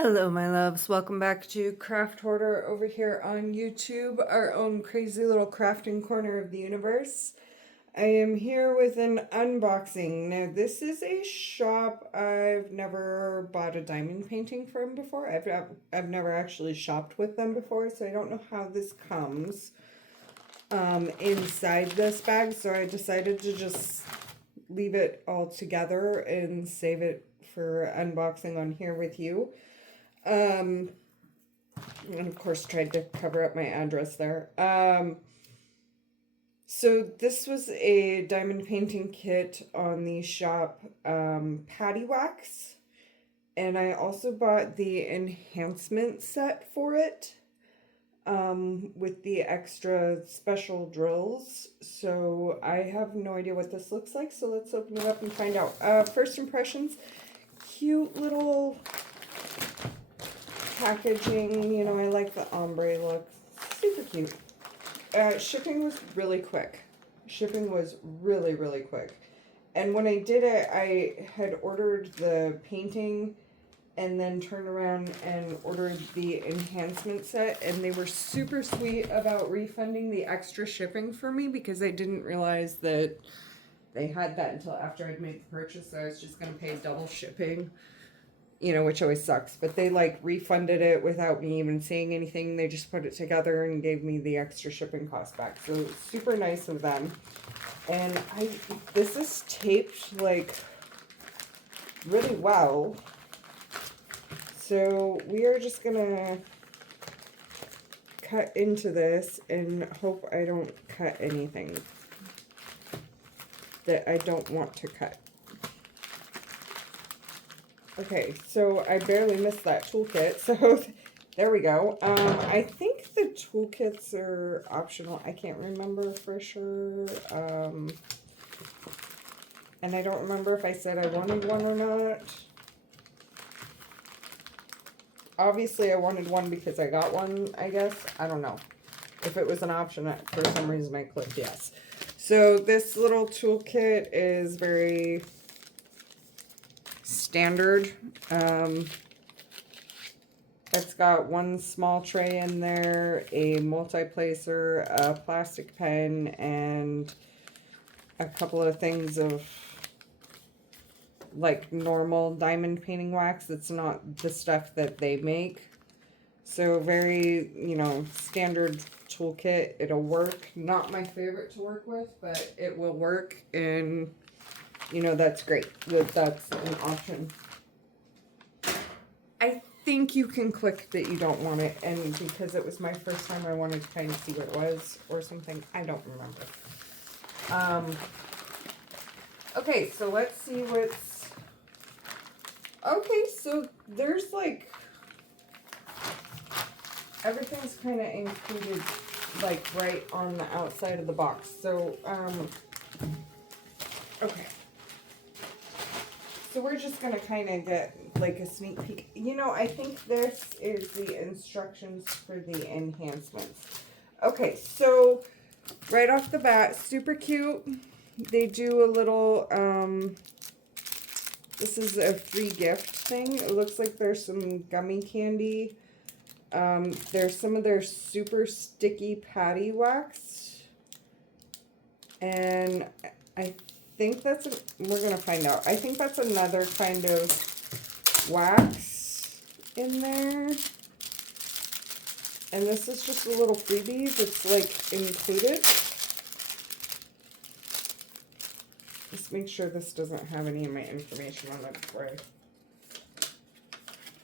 Hello, my loves. Welcome back to Craft Hoarder over here on YouTube, our own crazy little crafting corner of the universe. I am here with an unboxing. Now, this is a shop I've never bought a diamond painting from before. I've never actually shopped with them before, so I don't know how this comes inside this bag. So I decided to just leave it all together and save it for unboxing on here with you. And of course tried to cover up my address there. So this was a diamond painting kit on the shop Patty Wax. And I also bought the enhancement set for it with the extra special drills. So I have no idea what this looks like. So let's open it up and find out. First impressions, cute little packaging. You know, I like the ombre look. Super cute. Shipping was really quick. Shipping was really, really quick. And when I did it, I had ordered the painting and then turned around and ordered the enhancement set. And they were super sweet about refunding the extra shipping for me because I didn't realize that they had that until after I'd made the purchase. So I was just going to pay double shipping. You know, which always sucks, but they like refunded it without me even saying anything. They just put it together and gave me the extra shipping cost back. So super nice of them. And this is taped like really well. So we are just gonna cut into this and hope I don't cut anything that I don't want to cut. Okay, so I barely missed that toolkit, so there we go. I think the toolkits are optional. I can't remember for sure. And I don't remember if I said I wanted one or not. Obviously, I wanted one because I got one, I guess. I don't know. If it was an option, for some reason I clicked yes. So this little toolkit is very standard. It's got one small tray in there, a multi-placer, a plastic pen, and a couple of things of like normal diamond painting wax. It's not the stuff that they make. So very, you know, standard toolkit. It'll work. Not my favorite to work with, but it will work, and you know, that's great. That's an option. I think you can click that you don't want it, and because it was my first time, I wanted to kind of see what it was or something. I don't remember. Okay, so let's see what's... Okay, so there's like... Everything's kind of included like right on the outside of the box. So, okay. So we're just going to kind of get like a sneak peek. You know, I think this is the instructions for the enhancements. Okay, so right off the bat, super cute. They do a little, this is a free gift thing. It looks like there's some gummy candy. There's some of their super sticky patty wax. And I think that's, we're going to find out. I think that's another kind of wax in there. And this is just a little freebie that's like included. Just make sure this doesn't have any of my information on it before I...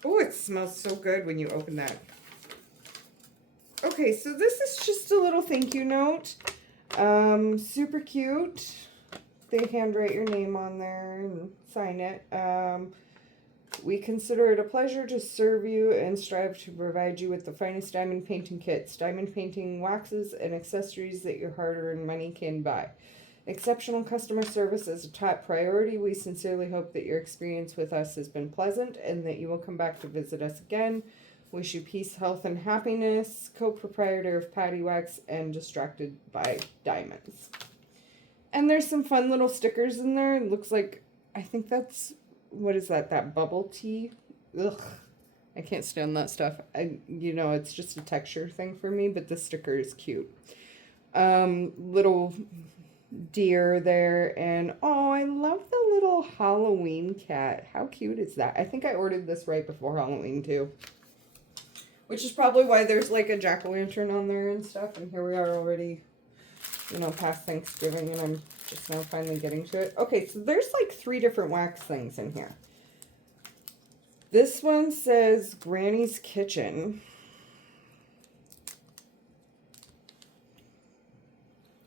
Oh, it smells so good when you open that. Okay, so this is just a little thank you note. Super cute. They handwrite your name on there and sign it. We consider it a pleasure to serve you and strive to provide you with the finest diamond painting kits, diamond painting waxes, and accessories that your hard-earned money can buy. Exceptional customer service is a top priority. We sincerely hope that your experience with us has been pleasant and that you will come back to visit us again. Wish you peace, health, and happiness. Co-proprietor of Patty Wax and Distracted by Diamonds. And there's some fun little stickers in there. It looks like, I think that's, what is that? That bubble tea? Ugh. I can't stand that stuff. You know, it's just a texture thing for me, but the sticker is cute. Little deer there, and oh, I love the little Halloween cat. How cute is that? I think I ordered this right before Halloween too. Which is probably why there's like a jack-o'-lantern on there and stuff, and here we are already, you know, past Thanksgiving, and I'm just now finally getting to it. Okay, so there's like 3 different wax things in here. This one says Granny's Kitchen.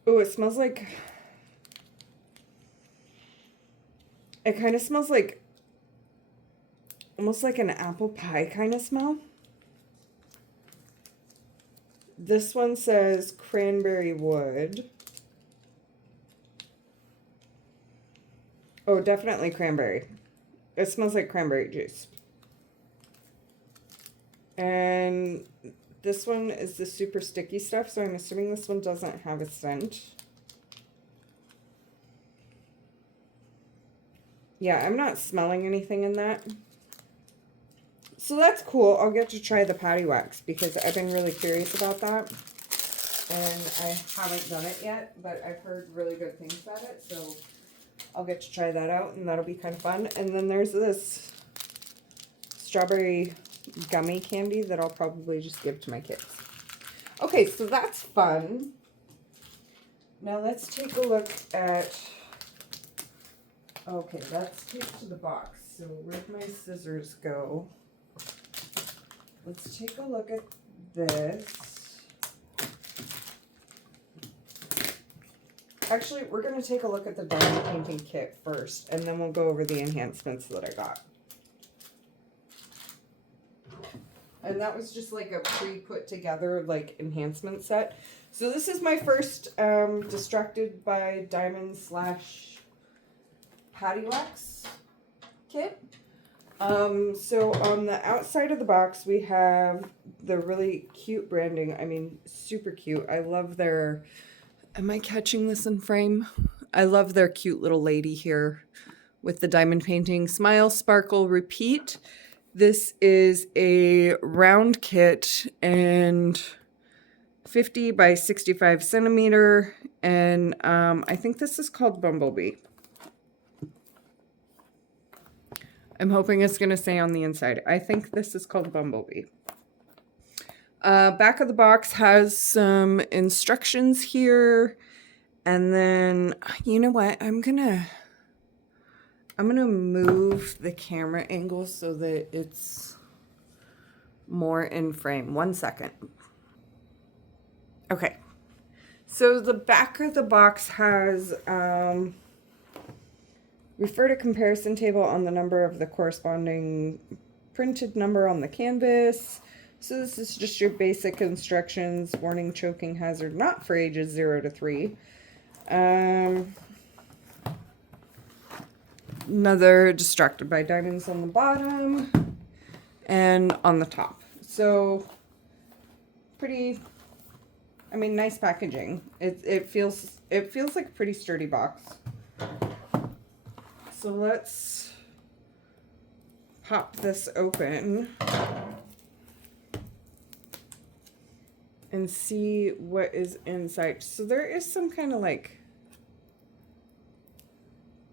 Oh, it smells like... It kind of smells like... almost like an apple pie kind of smell. This one says Cranberry Wood. Oh, definitely cranberry. It smells like cranberry juice. And this one is the super sticky stuff, so I'm assuming this one doesn't have a scent. Yeah, I'm not smelling anything in that. So that's cool. I'll get to try the patty wax because I've been really curious about that. And I haven't done it yet, but I've heard really good things about it, so I'll get to try that out, and that'll be kind of fun. And then there's this strawberry gummy candy that I'll probably just give to my kids. Okay, so that's fun. Now let's take a look at... Okay, that's taped to the box. So where'd my scissors go? Let's take a look at this. Actually, we're going to take a look at the diamond painting kit first, and then we'll go over the enhancements that I got. And that was just like a pre-put together like enhancement set. So this is my first Distracted by Diamonds / Patty Wax kit. So on the outside of the box, we have the really cute branding. I mean, super cute. I love their... Am I catching this in frame? I love their cute little lady here with the diamond painting. Smile, Sparkle, Repeat. This is a round kit and 50 by 65 centimeter. And I think this is called Bumblebee. I'm hoping it's going to say on the inside. I think this is called Bumblebee. Back of the box has some instructions here. And then, you know what? I'm gonna move the camera angle so that it's more in frame. 1 second. Okay. So the back of the box has refer to comparison table on the number of the corresponding printed number on the canvas. So this is just your basic instructions. Warning, choking hazard, not for ages 0 to 3. Another Distracted by Diamonds on the bottom and on the top. So pretty, I mean, nice packaging. It feels like a pretty sturdy box. So let's pop this open and see what is inside. So there is some kind of like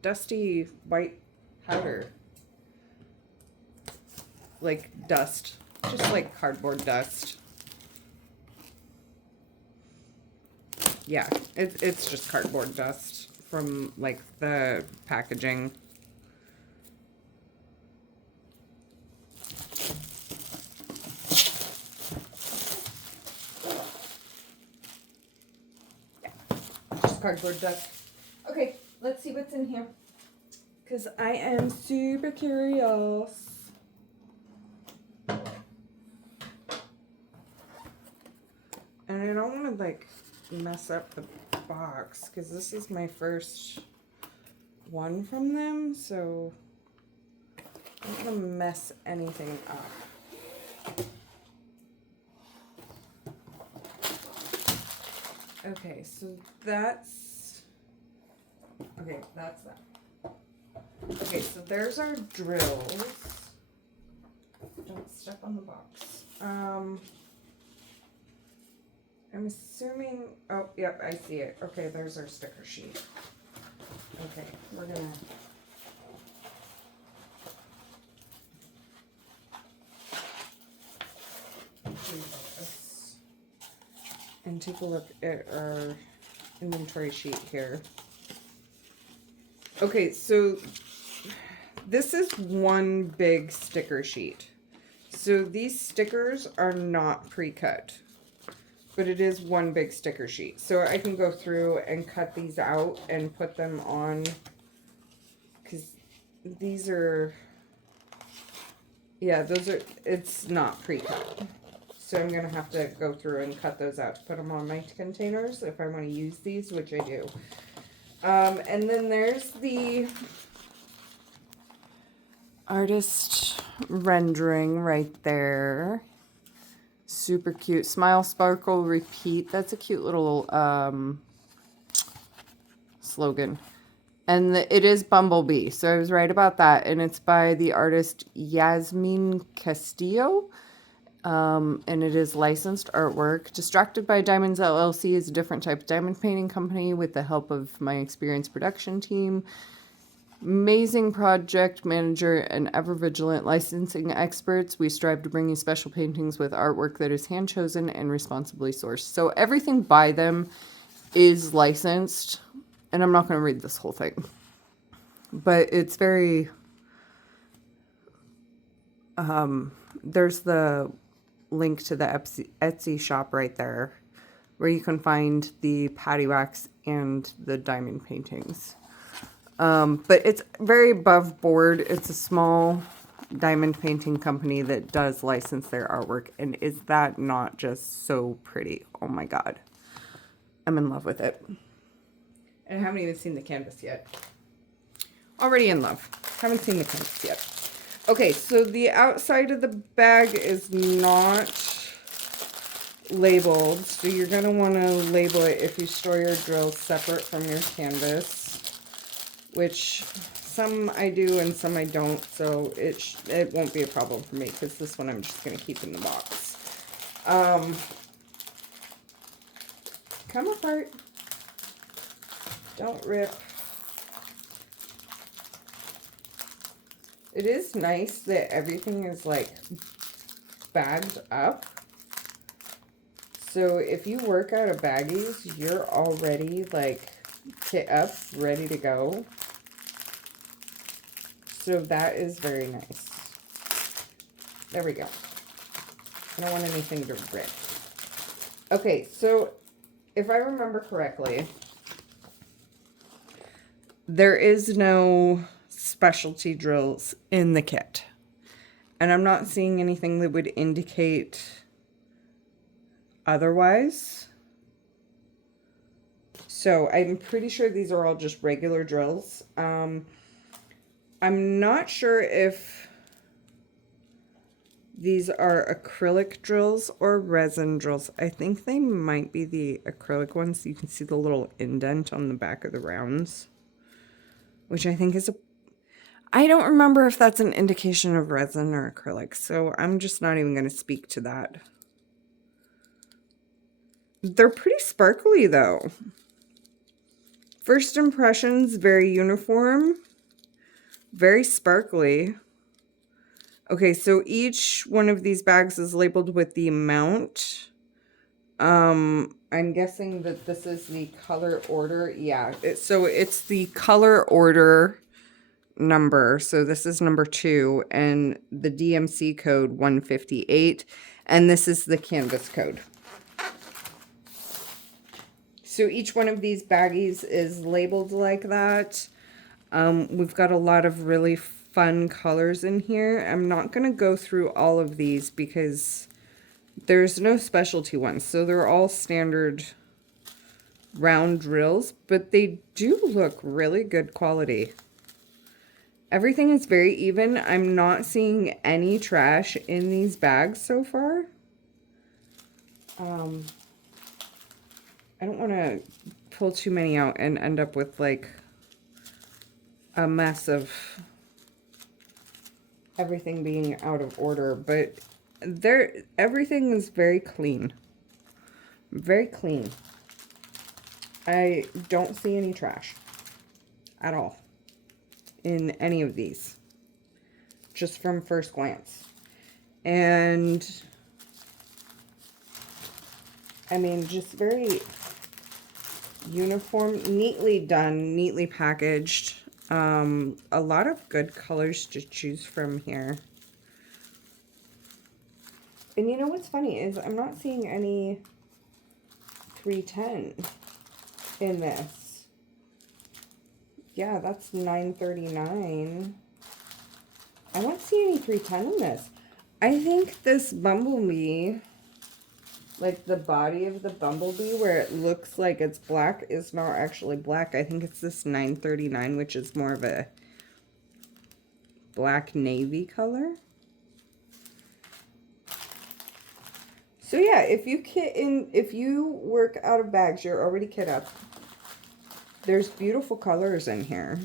dusty white powder, like dust, just like cardboard dust. Yeah, it's just cardboard dust from like the packaging. Yeah, just cardboard dust. Okay, let's see what's in here, because I am super curious. And I don't want to like mess up the box, because this is my first one from them, so I'm not going to mess anything up. Okay, so that's... Okay, that's that. Okay, so there's our drills. Don't step on I'm assuming, oh, yep, I see it. Okay, there's our sticker sheet. Okay, we're gonna, do this and take a look at our inventory sheet here. Okay, so this is one big sticker sheet. So these stickers are not pre-cut, but it is one big sticker sheet. So I can go through and cut these out and put them on, because these are, yeah, those are, it's not pre-cut. So I'm going to have to go through and cut those out to put them on my containers if I want to use these, which I do. And then there's the artist rendering right there. Super cute. Smile, sparkle, repeat. That's a cute little slogan. And it is Bumblebee. So I was right about that. And it's by the artist Yasmin Castillo. And it is licensed artwork. Distracted by Diamonds LLC is a different type of diamond painting company with the help of my experienced production team. Amazing project manager and ever vigilant licensing experts, we strive to bring you special paintings with artwork that is hand chosen and responsibly sourced. So everything by them is licensed, and I'm not going to read this whole thing, but it's very, there's the link to the Etsy shop right there where you can find the patty wax and the diamond paintings. But it's very above board. It's a small diamond painting company that does license their artwork. And is that not just so pretty? Oh my God. I'm in love with it. And I haven't even seen the canvas yet. Already in love. Haven't seen the canvas yet. Okay, so the outside of the bag is not labeled. So you're going to want to label it if you store your drills separate from your canvas. Which some I do and some I don't, so it won't be a problem for me because this one I'm just going to keep in the box. Come apart. Don't rip. It is nice that everything is like bagged up. So if you work out of baggies, you're already like kit up, ready to go. So that is very nice. There we go. I don't want anything to rip. Okay, so if I remember correctly, there is no specialty drills in the kit. And I'm not seeing anything that would indicate otherwise. So I'm pretty sure these are all just regular drills. I'm not sure if these are acrylic drills or resin drills. I think they might be the acrylic ones. You can see the little indent on the back of the rounds, which I think is I don't remember if that's an indication of resin or acrylic, so I'm just not even going to speak to that. They're pretty sparkly though. First impressions, very uniform. Very sparkly. Okay, so each one of these bags is labeled with the amount. I'm guessing that this is the color order. Yeah, so it's the color order number. So this is number 2 and the DMC code 158. And this is the canvas code. So each one of these baggies is labeled like that. We've got a lot of really fun colors in here. I'm not going to go through all of these because there's no specialty ones. So they're all standard round drills, but they do look really good quality. Everything is very even. I'm not seeing any trash in these bags so far. I don't want to pull too many out and end up with like a mess of everything being out of order, but everything is very clean. Very clean. I don't see any trash at all in any of these, just from first glance. And I mean, just very uniform, neatly done, neatly packaged. A lot of good colors to choose from here. And you know what's funny is I'm not seeing any 310 in this. Yeah, that's $9.39. I don't see any 310 in this. I think this Bumblebee, like the body of the Bumblebee where it looks like it's black, is not actually black. I think it's this $9.39, which is more of a black navy color. So yeah, if you work out of bags, you're already kit up. There's beautiful colors in here.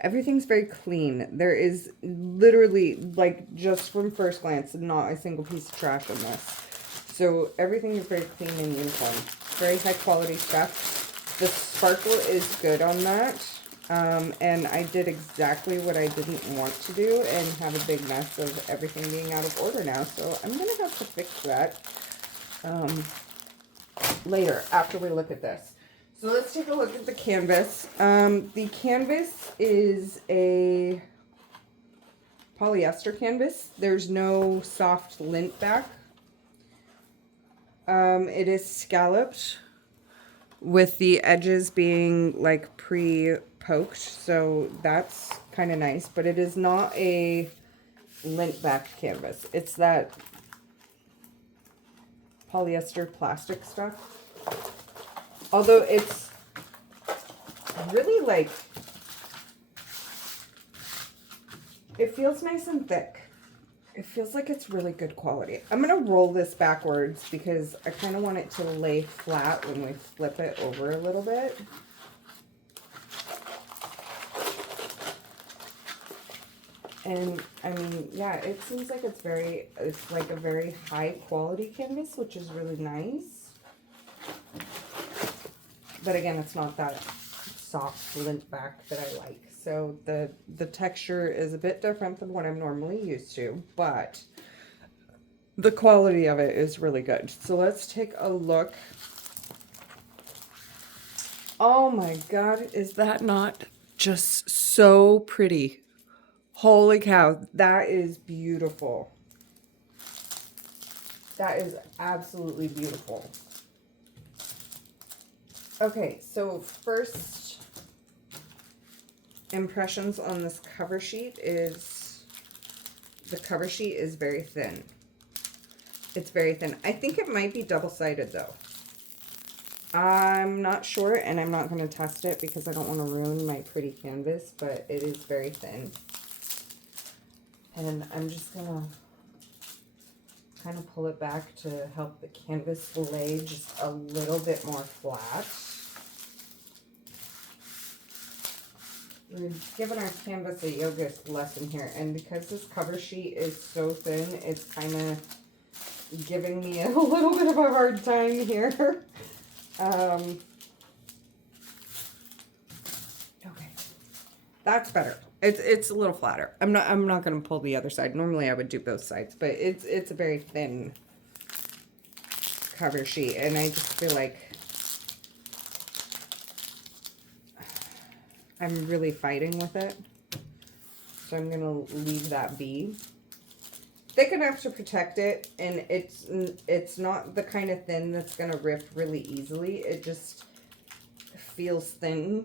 Everything's very clean. There is literally, like, just from first glance, not a single piece of trash in this. So everything is very clean and uniform. Very high quality stuff. The sparkle is good on that. And I did exactly what I didn't want to do and have a big mess of everything being out of order now. So I'm going to have to fix that later after we look at this. So let's take a look at the canvas. The canvas is a polyester canvas. There's no soft lint back. It is scalloped with the edges being like pre-poked, so that's kind of nice, but it is not a lint back canvas. It's that polyester plastic stuff. Although it's really like, it feels nice and thick. It feels like it's really good quality. I'm going to roll this backwards because I kind of want it to lay flat when we flip it over a little bit. And I mean, yeah, it seems like it's like a very high quality canvas, which is really nice. But again, it's not that soft lint back that I like. So the texture is a bit different than what I'm normally used to, but the quality of it is really good. So let's take a look. Oh my God, is that not just so pretty? Holy cow, that is beautiful. That is absolutely beautiful. Okay, so first impressions on this cover sheet is the cover sheet is very thin. It's very thin. I think it might be double-sided though. I'm not sure, and I'm not going to test it because I don't want to ruin my pretty canvas, but it is very thin. And I'm just going to kind of pull it back to help the canvas lay just a little bit more flat. We're giving our canvas a yoga lesson here, and because this cover sheet is so thin, it's kind of giving me a little bit of a hard time here. Okay, that's better. It's a little flatter. I'm not going to pull the other side. Normally I would do both sides, but it's a very thin cover sheet, and I just feel like I'm really fighting with it. So I'm going to leave that be. Thick enough to protect it, and it's not the kind of thin that's going to rip really easily. It just feels thin.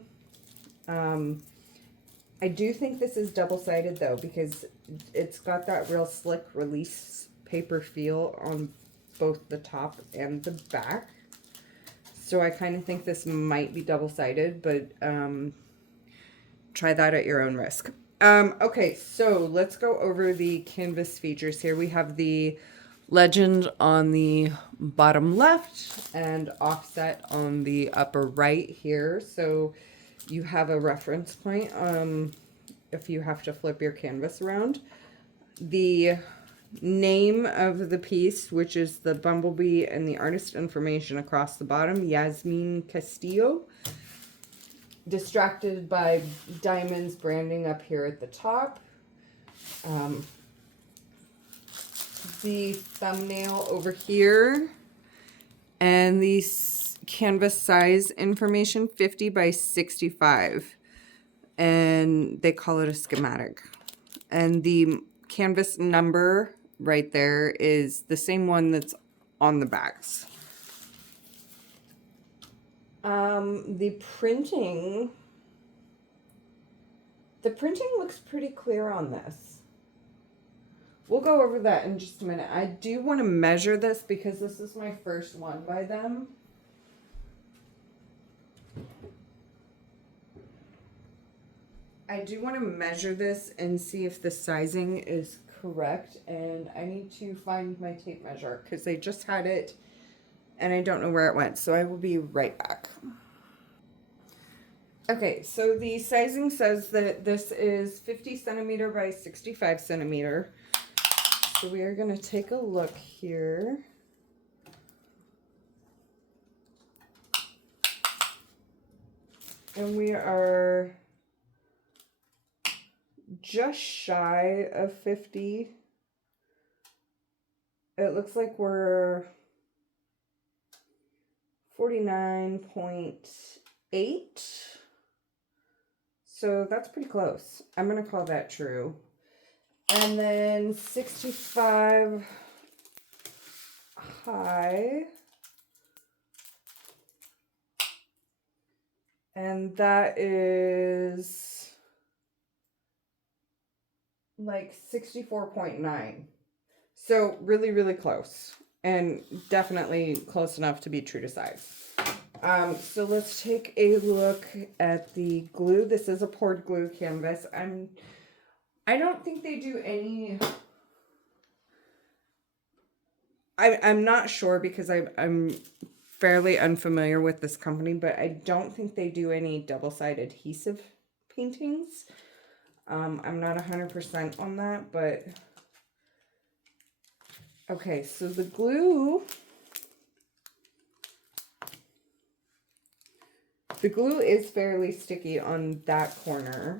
I do think this is double-sided though, because it's got that real slick release paper feel on both the top and the back. So I kind of think this might be double-sided, but try that at your own risk. Okay, so let's go over the canvas features here. We have the legend on the bottom left and offset on the upper right here. So you have a reference point if you have to flip your canvas around. The name of the piece, which is the bumblebee, and the artist information across the bottom, Yasmin Castillo. Distracted by diamonds branding up here at the top. The thumbnail over here. And the canvas size information, 50 by 65. And they call it a schematic. And the canvas number right there is the same one that's on the backs. The printing looks pretty clear on this. We'll go over that in just a minute. I do want to measure this because this is my first one by them. I do want to measure this and see if the sizing is correct, and I need to find my tape measure because they just had it and I don't know where it went, so I will be right back. Okay, so the sizing says that this is 50 centimeter by 65 centimeter. So we are going to take a look here. And we are just shy of 50. It looks like we're 49.8. So that's pretty close. I'm going to call that true. And then 65 high. And that is like 64.9. So really, really close. And definitely close enough to be true to size. So let's take a look at the glue. This is a poured glue canvas. I don't think they do any... I'm not sure because I'm fairly unfamiliar with this company, but I don't think they do any double-sided adhesive paintings. I'm not 100% on that, but... Okay, so the glue... The glue is fairly sticky on that corner.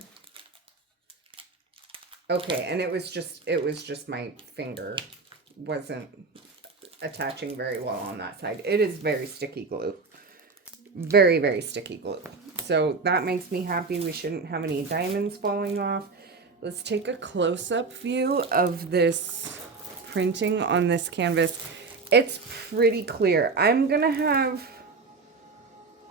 Okay, and it was just my finger wasn't attaching very well on that side. It is very sticky glue. Very, very sticky glue. So that makes me happy. We shouldn't have any diamonds falling off. Let's take a close-up view of this printing on this canvas. It's pretty clear. I'm gonna have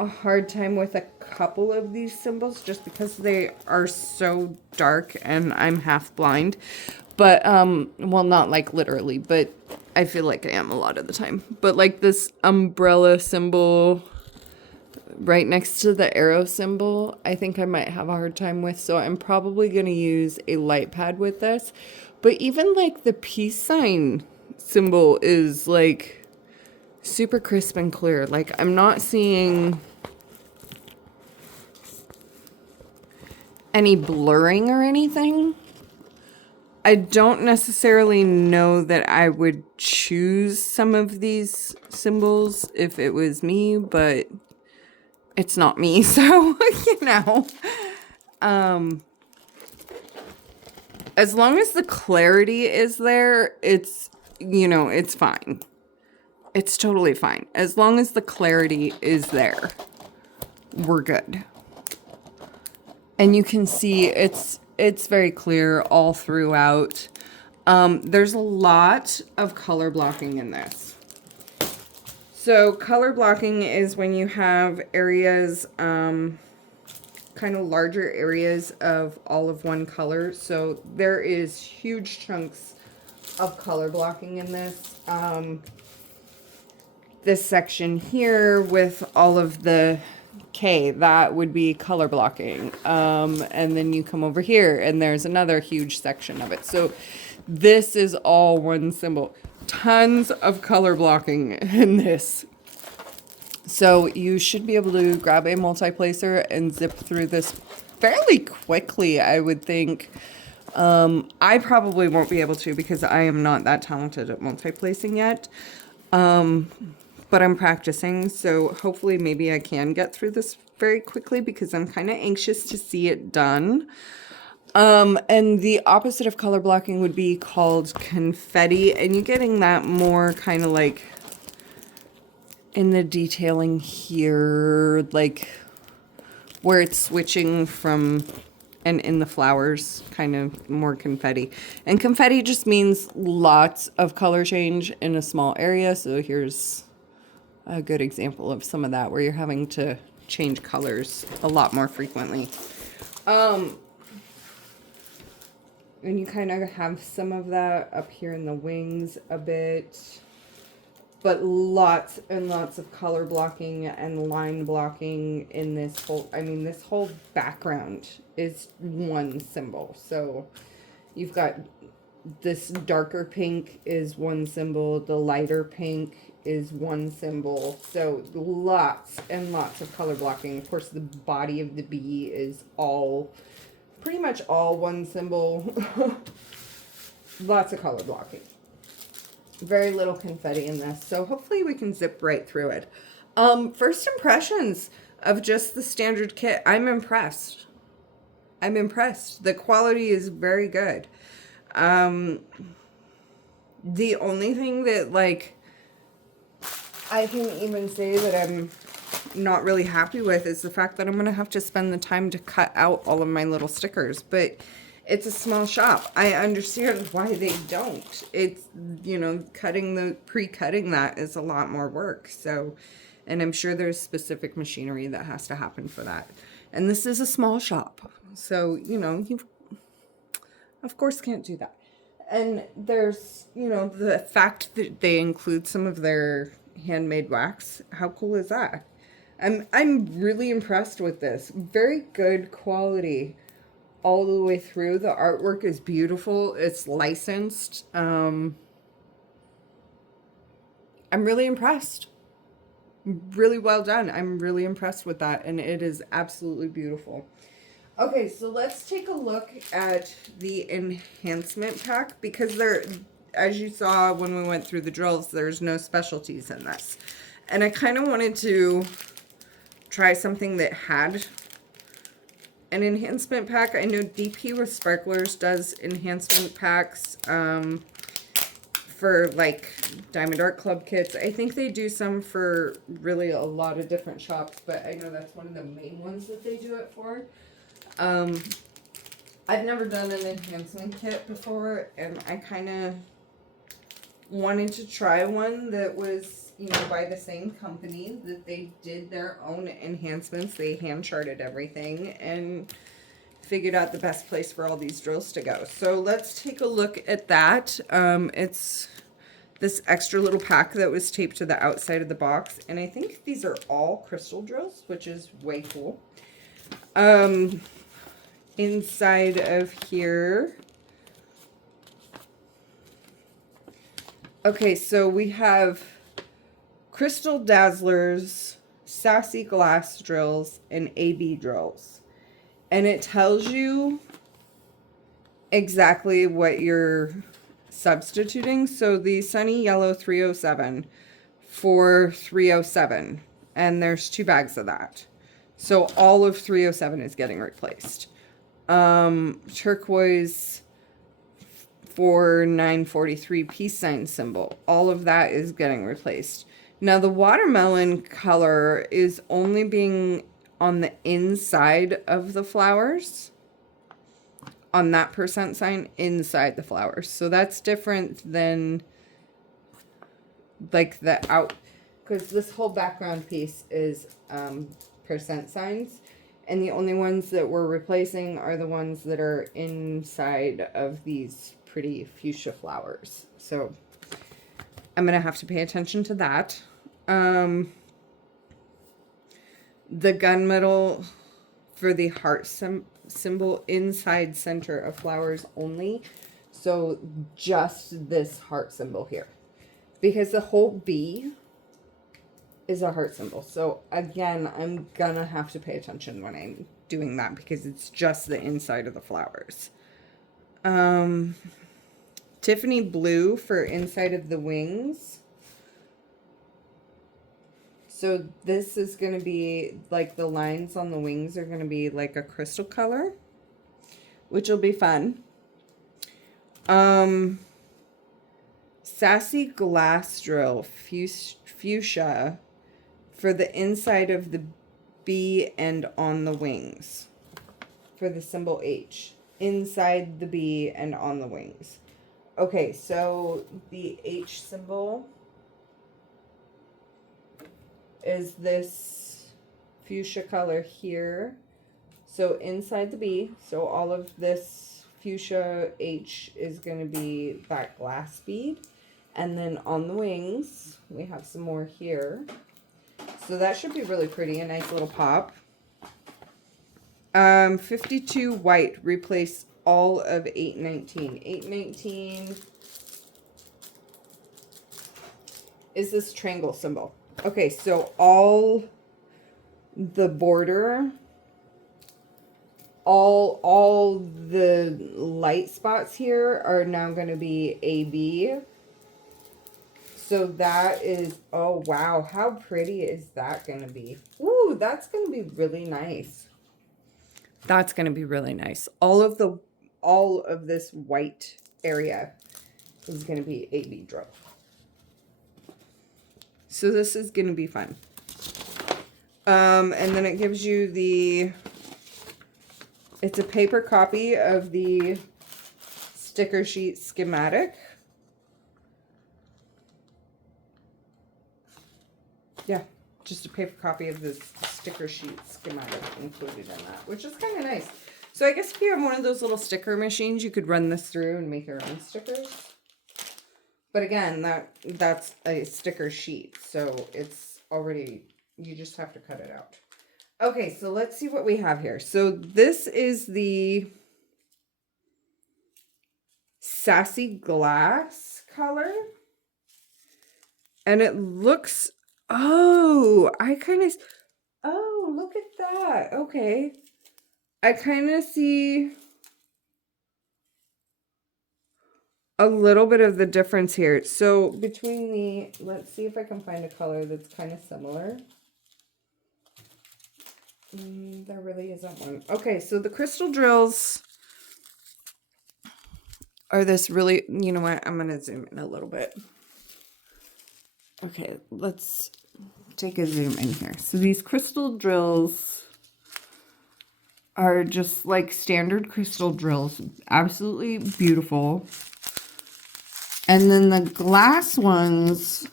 a hard time with a couple of these symbols just because they are so dark and I'm half blind. But, well, not like literally, but I feel like I am a lot of the time. But like this umbrella symbol right next to the arrow symbol, I think I might have a hard time with. So I'm probably going to use a light pad with this. But even like the peace sign symbol is like super crisp and clear. Like I'm not seeing any blurring or anything. I don't necessarily know that I would choose some of these symbols if it was me, but it's not me, so, you know. As long as the clarity is there, it's, you know, it's fine. It's totally fine. As long as the clarity is there, we're good. And you can see it's very clear all throughout. There's a lot of color blocking in this. So color blocking is when you have areas, kind of larger areas of all of one color. So there is huge chunks of color blocking in this. This section here with all of the K, that would be color blocking. And then you come over here and there's another huge section of it. So this is all one symbol. Tons of color blocking in this. So you should be able to grab a multi-placer and zip through this fairly quickly, I would think. I probably won't be able to because I am not that talented at multi-placing yet. But I'm practicing, so hopefully maybe I can get through this very quickly because I'm kind of anxious to see it done. And the opposite of color blocking would be called confetti, and you're getting that more kind of like in the detailing here, like where it's switching from, and in the flowers, kind of more confetti. And confetti just means lots of color change in a small area. So here's a good example of some of that where you're having to change colors a lot more frequently. And you kind of have some of that up here in the wings a bit. But lots and lots of color blocking and line blocking in this whole, I mean, this whole background is one symbol. So you've got this darker pink is one symbol, the lighter pink is one symbol. So lots and lots of color blocking. Of course, the body of the bee is all, pretty much all one symbol. Lots of color blocking. Very little confetti in this, so hopefully we can zip right through it. First impressions of just the standard kit. I'm impressed. I'm impressed. The quality is very good. The only thing that, like, I can even say that I'm not really happy with is the fact that I'm going to have to spend the time to cut out all of my little stickers, but it's a small shop. I understand why they don't. It's, you know, pre-cutting that is a lot more work. So, and I'm sure there's specific machinery that has to happen for that. And this is a small shop. So, you know, you of course can't do that. And there's, you know, the fact that they include some of their handmade wax. How cool is that? I'm really impressed with this. Very good quality all the way through. The artwork is beautiful. It's licensed. I'm really impressed. Really well done. I'm really impressed with that, and it is absolutely beautiful. Okay, so let's take a look at the enhancement pack, because there, as you saw when we went through the drills, there's no specialties in this. And I kind of wanted to try something that had an enhancement pack. I know DP with Sparklers does enhancement packs for like Diamond Art Club kits. I think they do some for really a lot of different shops, but I know that's one of the main ones that they do it for. I've never done an enhancement kit before, and I kind of wanted to try one that was, you know, by the same company, that they did their own enhancements. They hand charted everything and figured out the best place for all these drills to go. So let's take a look at that. It's this extra little pack that was taped to the outside of the box, and I think these are all crystal drills, which is way cool. Inside of here, okay, so we have crystal dazzlers, sassy glass drills, and AB drills. And it tells you exactly what you're substituting. So the Sunny Yellow 307 for 307. And there's 2 bags of that. So all of 307 is getting replaced. Turquoise for 943 peace sign symbol. All of that is getting replaced. Now the watermelon color is only being on the inside of the flowers, on that percent sign inside the flowers. So that's different than like the out, because this whole background piece is percent signs, and the only ones that we're replacing are the ones that are inside of these pretty fuchsia flowers. So I'm gonna have to pay attention to that. The gunmetal for the heart symbol inside center of flowers only. So just this heart symbol here, because the whole bee is a heart symbol. So again, I'm gonna have to pay attention when I'm doing that, because it's just the inside of the flowers. Tiffany blue for inside of the wings. So this is going to be like the lines on the wings are going to be like a crystal color, which will be fun. Sassy glass drill fuchsia for the inside of the B and on the wings for the symbol H. Inside the B and on the wings. Okay, so the H symbol is this fuchsia color here. So inside the B, so all of this fuchsia H is going to be that glass bead. And then on the wings, we have some more here. So that should be really pretty, a nice little pop. 52 white, replace all of 819. 819 is this triangle symbol. Okay, so all the border, all the light spots here are now going to be AB. So that is, oh wow, how pretty is that going to be? Ooh, that's going to be really nice. That's going to be really nice. All of this white area is going to be AB drop. So this is going to be fun. And then it gives you it's a paper copy of the sticker sheet schematic. Yeah, just a paper copy of the sticker sheet schematic included in that, which is kind of nice. So I guess if you have one of those little sticker machines, you could run this through and make your own stickers. But again, that's a sticker sheet, so it's already, you just have to cut it out. Okay, so let's see what we have here. So this is the Sassy Glass color. And it looks, oh, look at that. Okay. I kind of see a little bit of the difference here. So between let's see if I can find a color that's kind of similar. There really isn't one. Okay, so the crystal drills are this really, you know what? I'm going to zoom in a little bit. Okay, let's take a zoom in here. So these crystal drills are just like standard crystal drills. Absolutely beautiful. And then the glass ones,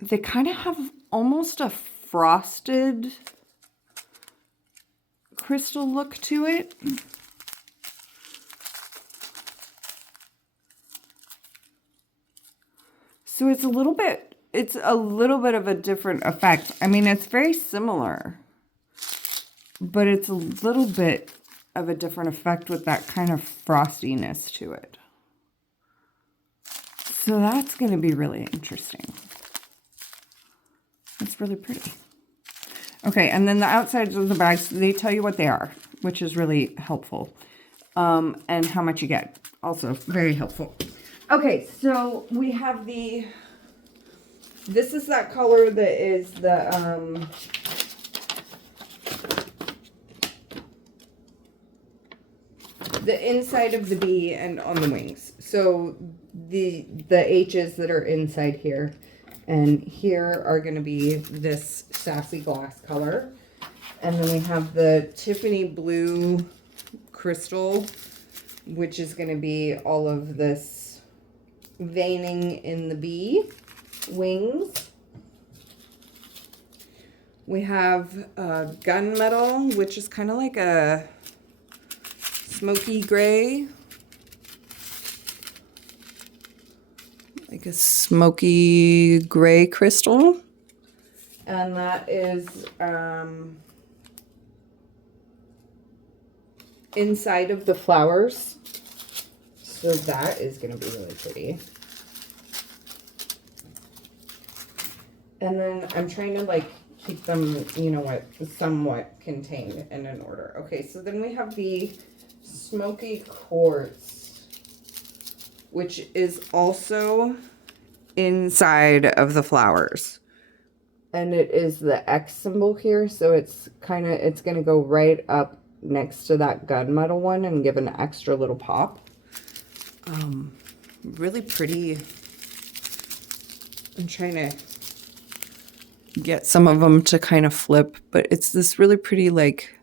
they kind of have almost a frosted crystal look to it. So it's a little bit of a different effect. I mean, it's very similar, but it's a little bit of a different effect with that kind of frostiness to it. So that's going to be really interesting. It's really pretty. Okay, and then the outsides of the bags, they tell you what they are, which is really helpful. And how much you get, also very helpful. Okay, so we have this is that color that is the inside of the B and on the wings. So the H's that are inside here and here are going to be this sassy glass color. And then we have the Tiffany blue crystal, which is going to be all of this veining in the B wings. We have gunmetal, which is kind of like a smoky gray. Like a smoky gray crystal. And that is inside of the flowers. So that is going to be really pretty. And then I'm trying to like keep them, you know what, somewhat contained and in order. Okay, so then we have the smoky quartz, which is also inside of the flowers. And it is the X symbol here, so it's going to go right up next to that gunmetal one and give an extra little pop. Really pretty. I'm trying to get some of them to kind of flip, but it's this really pretty, like,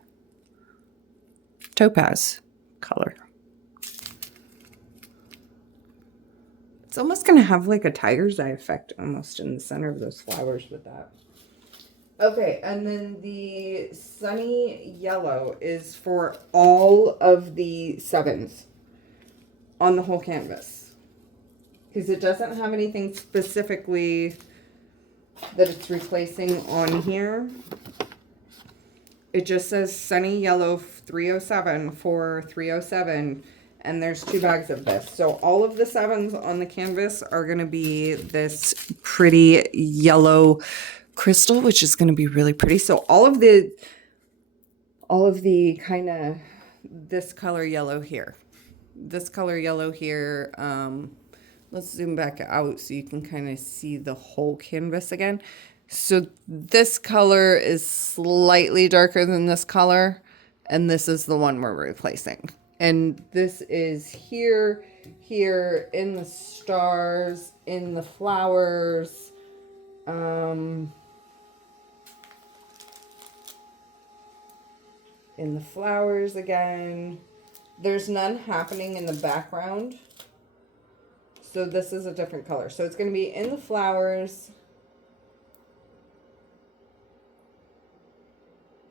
topaz color. It's almost going to have like a tiger's eye effect almost in the center of those flowers with that. Okay, and then the sunny yellow is for all of the 7s on the whole canvas. Because it doesn't have anything specifically that it's replacing on here. It just says sunny yellow 307 for 307, and there's 2 bags of this. So all of the 7s on the canvas are going to be this pretty yellow crystal, which is going to be really pretty. So all of the kind of this color yellow here, let's zoom back out so you can kind of see the whole canvas again. So this color is slightly darker than this color, and this is the one we're replacing. And this is here, in the stars, in the flowers, in the flowers again. There's none happening in the background. So this is a different color. So it's going to be in the flowers,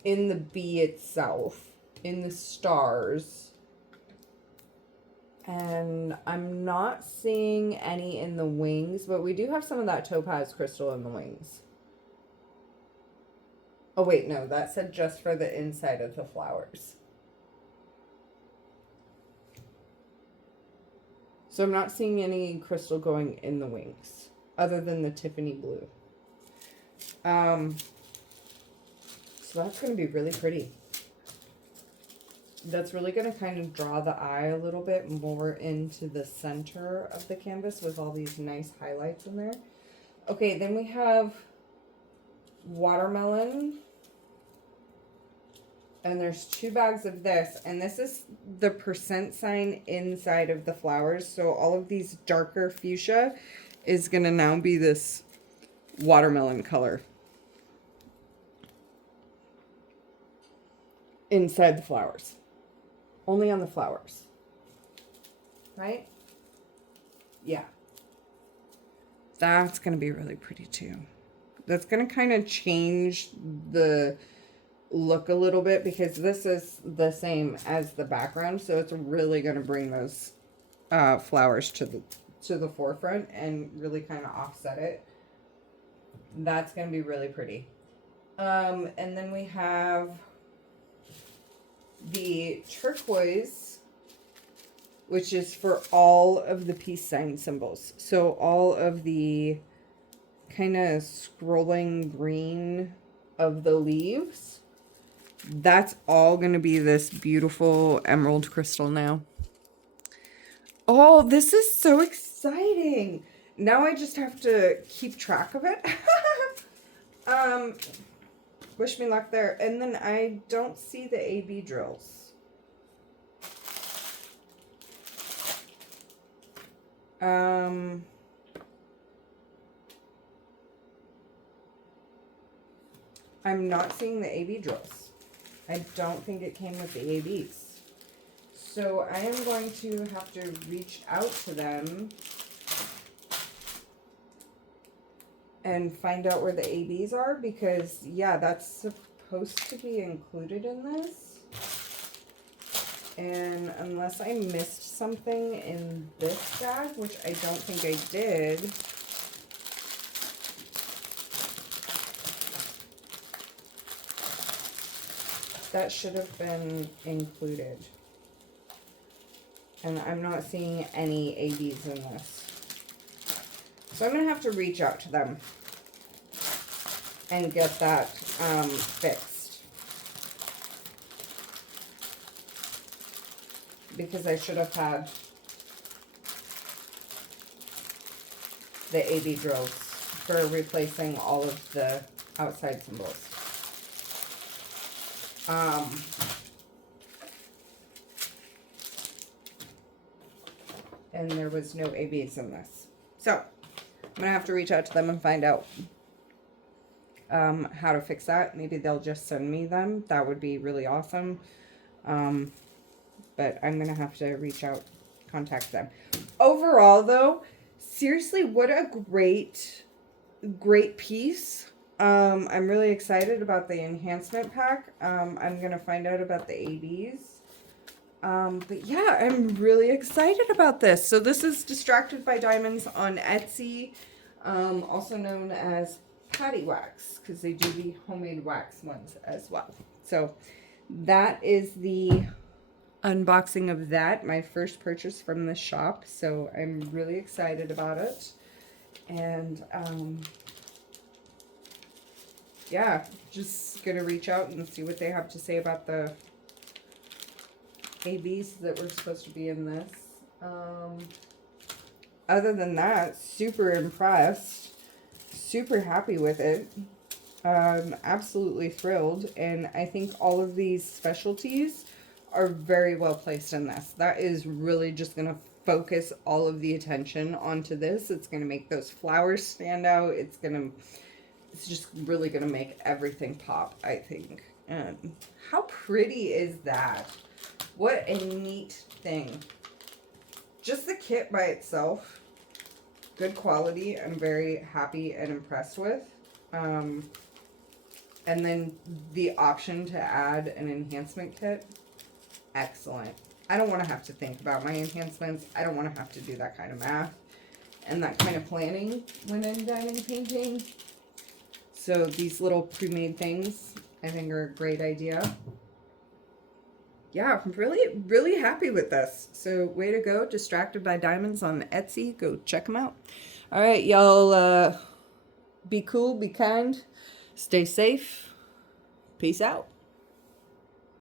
in the bee itself, in the stars, and I'm not seeing any in the wings, but we do have some of that topaz crystal in the wings. Oh wait, no, that said just for the inside of the flowers. So I'm not seeing any crystal going in the wings, other than the Tiffany blue. So that's going to be really pretty. That's really going to kind of draw the eye a little bit more into the center of the canvas with all these nice highlights in there. Okay, then we have watermelon. And there's 2 bags of this. And this is the percent sign inside of the flowers. So all of these darker fuchsia is going to now be this watermelon color inside the flowers. Only on the flowers. Right? Yeah. That's going to be really pretty too. That's going to kind of change the look a little bit because this is the same as the background. So it's really going to bring those flowers to the forefront and really kind of offset it. That's going to be really pretty. And then we have the turquoise, which is for all of the peace sign symbols. So all of the kind of scrolling green of the leaves, that's all going to be this beautiful emerald crystal now. Oh, this is so exciting. Now I just have to keep track of it. Wish me luck there. And then I don't see the AB drills. I'm not seeing the AB drills. I don't think it came with the ABs. So I am going to have to reach out to them and find out where the ABs are because, yeah, that's supposed to be included in this. And unless I missed something in this bag, which I don't think I did, that should have been included. And I'm not seeing any ABs in this. So I'm going to have to reach out to them and get that fixed. because I should have had the AB drills for replacing all of the outside symbols. And there was no ABs in this. So, I'm going to have to reach out to them and find out how to fix that. Maybe they'll just send me them. That would be really awesome. But I'm going to have to reach out, contact them. Overall, though, seriously, what a great piece. I'm really excited about the enhancement pack. I'm going to find out about the ABs. But yeah, I'm really excited about this. So this is Distracted by Diamonds on Etsy, also known as Patty Wax, because they do the homemade wax ones as well. So that is the unboxing of that, my first purchase from the shop. So I'm really excited about it. And yeah, just gonna reach out and see what they have to say about the ABs that were supposed to be in this. Other than that, super impressed, super happy with it. Absolutely thrilled, and I think all of these specialties are very well placed in this. That is really just going to focus all of the attention onto this. It's going to make those flowers stand out. It's just really going to make everything pop, I think. How pretty is that? What a neat thing. Just the kit by itself, good quality. I'm very happy and impressed with. And then the option to add an enhancement kit, excellent. I don't want to have to think about my enhancements. I don't want to have to do that kind of math and that kind of planning when I'm diamond painting. So these little pre-made things, I think, are a great idea. Yeah, I'm really, really happy with this. So way to go, Distracted by Diamonds on Etsy. Go check them out. All right, y'all, be cool, be kind, stay safe. Peace out.